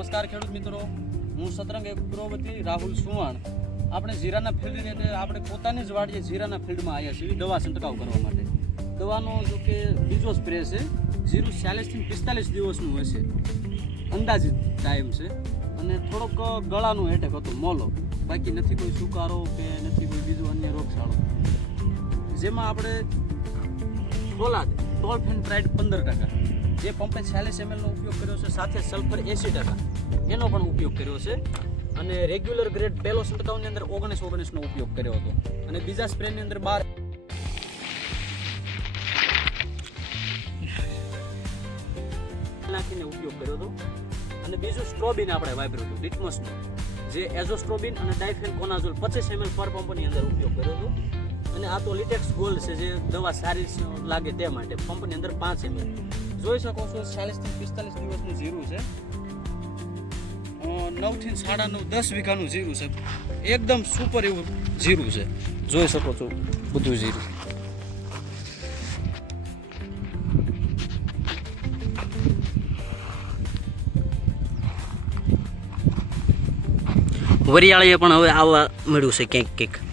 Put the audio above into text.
નમસ્કાર ખેડૂત મિત્રો, હું સતરંગ એગ્રોવતી રાહુલ સુવાણ. આપણે જીરાના ફિલ્ડ એટલે આપણે પોતાની જ વાડીએ જીરાના ફિલ્ડમાં આવ્યા છીએ દવા છંટકાવ કરવા માટે. દવાનો જો કે બીજો સ્પ્રે છે. જીરું 40 થી 45 દિવસનું હશે, અંદાજિત ટાઈમ છે. અને થોડોક ગળાનું એટેક હતો મોલો, બાકી નથી કોઈ સુકારો કે નથી કોઈ બીજો અન્ય રોગચાળો. જેમાં આપણે ફોલાદ ટોલફેન પ્રાઇડ 15%, જે પંપે 40 ml નો ઉપયોગ કર્યો છે, સાથે સલ્ફર 80% એનો પણ ઉપયોગ કર્યો છે. અને રેગ્યુલર ગ્રેડ પહેલો છંટકાવની અંદર 19 નો ઉપયોગ કર્યો હતો, અને બીજા સ્પ્રેની અંદર 12 નાખીને ઉપયોગ કર્યો હતો. અને બીજું સ્ટ્રોબિન આપણે વાપર્યું હતું, લિટમસનું, જે એઝોસ્ટ્રોબિન અને ડાયફેનકોનાઝોલ 25 ml પર પંપની અંદર ઉપયોગ કર્યો હતો. અને આ તો લિટેક્સ ગોલ્ડ છે, જે દવા સારી લાગે તે માટે પંપની અંદર 5 ml. જોઈ શકો છો 40 થી 45 દિવસનું જીરું છે. 9 થી 9.5 10 વીઘાનું જીરું છે. એકદમ સુપર એવું જીરું છે, જોઈ શકો છો બધું જીરું. વરિયાળીએ પણ હવે આવવા મળ્યું છે ક્યાંક ક્યાંક.